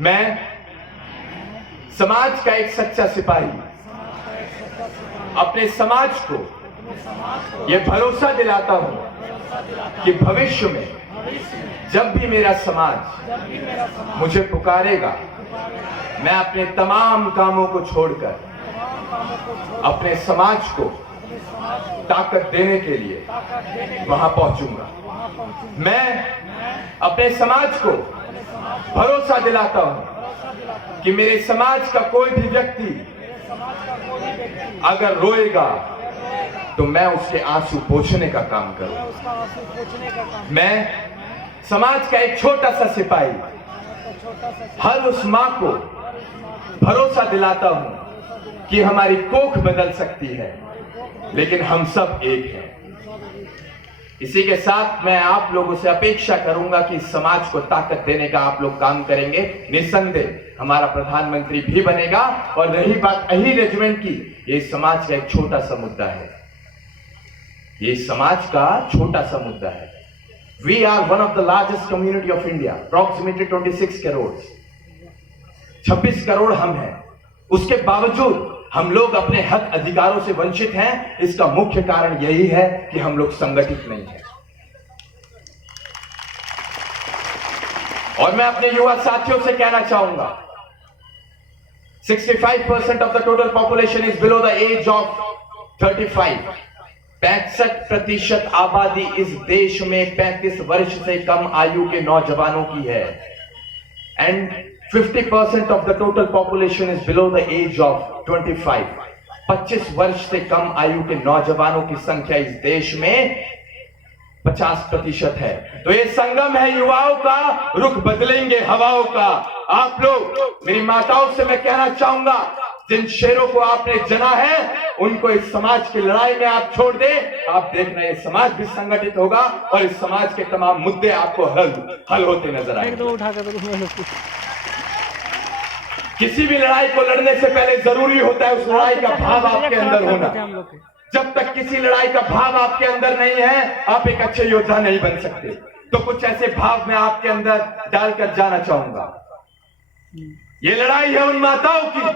मैं समाज का एक सच्चा सिपाही अपने समाज को यह भरोसा दिलाता हूं कि भविष्य में जब भी मेरा समाज मुझे पुकारेगा, मैं अपने तमाम कामों को छोड़कर अपने समाज को ताकत देने के लिए वहां पहुंचूंगा। मैं अपने समाज को भरोसा दिलाता हूं कि मेरे समाज का कोई भी व्यक्ति अगर रोएगा तो मैं उसके आंसू पोंछने का काम करूं। मैं समाज का एक छोटा सा सिपाही हर उस मां को भरोसा दिलाता हूं कि हमारी कोख बदल सकती है, लेकिन हम सब एक हैं। इसी के साथ मैं आप लोगों से अपेक्षा करूंगा कि समाज को ताकत देने का आप लोग काम करेंगे। निस्संदेह हमारा प्रधानमंत्री भी बनेगा। और रही बात अही रेजिमेंट की, ये समाज का एक छोटा सा मुद्दा है, ये समाज का छोटा सा मुद्दा है। We are one of the largest community of India, approximately 26 crore, 26 crore हम हैं। उसके बावजूद हम लोग अपने हक अधिकारों से वंचित हैं। इसका मुख्य कारण यही है कि हम लोग संगठित नहीं हैं। और मैं अपने युवा साथियों से कहना चाहूंगा, 65% of the total population is below the age of 35। 65% आबादी इस देश में 35 वर्ष से कम आयु के नौजवानों की है। And 50% of the total population is below the age of 25। 25 वर्ष से कम आयु के नौजवानों की संख्या इस देश में 50% है। तो ये संगम है युवाओं का, रुख बदलेंगे हवाओं का। आप लोग, मेरी माताओं से मैं कहना चाहूंगा, जिन शेरों को आपने जना है उनको इस समाज की लड़ाई में आप छोड़ दें। आप देखना ये समाज भी संगठित होगा और इस समाज के तमाम मुद्दे आपको हल होते नजर आएंगे। किसी भी लड़ाई को लड़ने से पहले जरूरी होता है उस लड़ाई का भाव आपके अंदर होना। जब तक किसी लड़ाई का भाव आपके अंदर नहीं है, आप एक अच्छे योद्धा नहीं बन सकते। तो कुछ ऐसे भाव मैं आपके अंदर डालकर जाना चाहूंगा। ये लड़ाई है उन माताओं की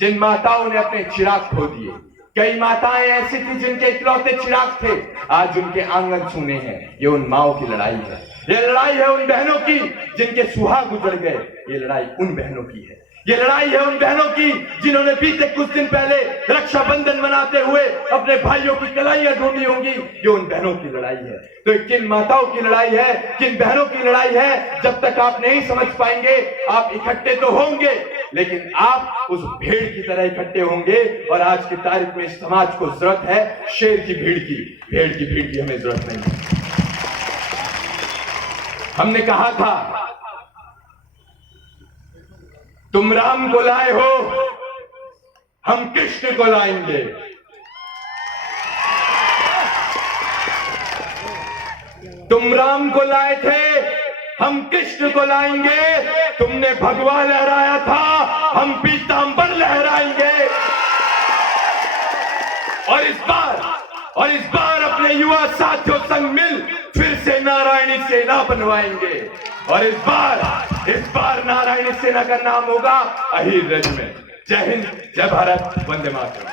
जिन माताओं ने अपने चिराग खो दिए। कई माताएं ऐसी थी जिनके इकलौते चिराग थे, आज उनके आंगन सूने हैं। ये उन माओं की लड़ाई है। ये लड़ाई है उन बहनों की जिनके सुहाग उजड़ गए। ये लड़ाई उन बहनों की है। ये लड़ाई है उन बहनों की जिन्होंने बीते कुछ दिन पहले रक्षाबंधन मनाते हुए अपने भाइयों की कलाइयां ढूंढी होंगी। ये उन बहनों की लड़ाई है। तो किन माताओं की लड़ाई है, किन बहनों की लड़ाई है, जब तक आप नहीं समझ पाएंगे, आप इकट्ठे तो होंगे लेकिन आप उस भीड़ की तरह इकट्ठे होंगे। और आज की तारीख में इस समाज को जरूरत है शेर की भीड़ की, भेड़ की भीड़ की हमें जरूरत नहीं है। हमने कहा था तुम राम को लाए हो, हम कृष्ण को लाएंगे। तुम राम को लाए थे, हम कृष्ण को लाएंगे। तुमने भगवा लहराया था, हम पीतांबर लहराएंगे। और इस बार अपने युवा साथियों संग मिल फिर से नारायणी सेना बनवाएंगे। और इस बार नारायणी सेना का नाम होगा अहीर रेजिमेंट। जय हिंद, जय भारत, वंदे मातरम।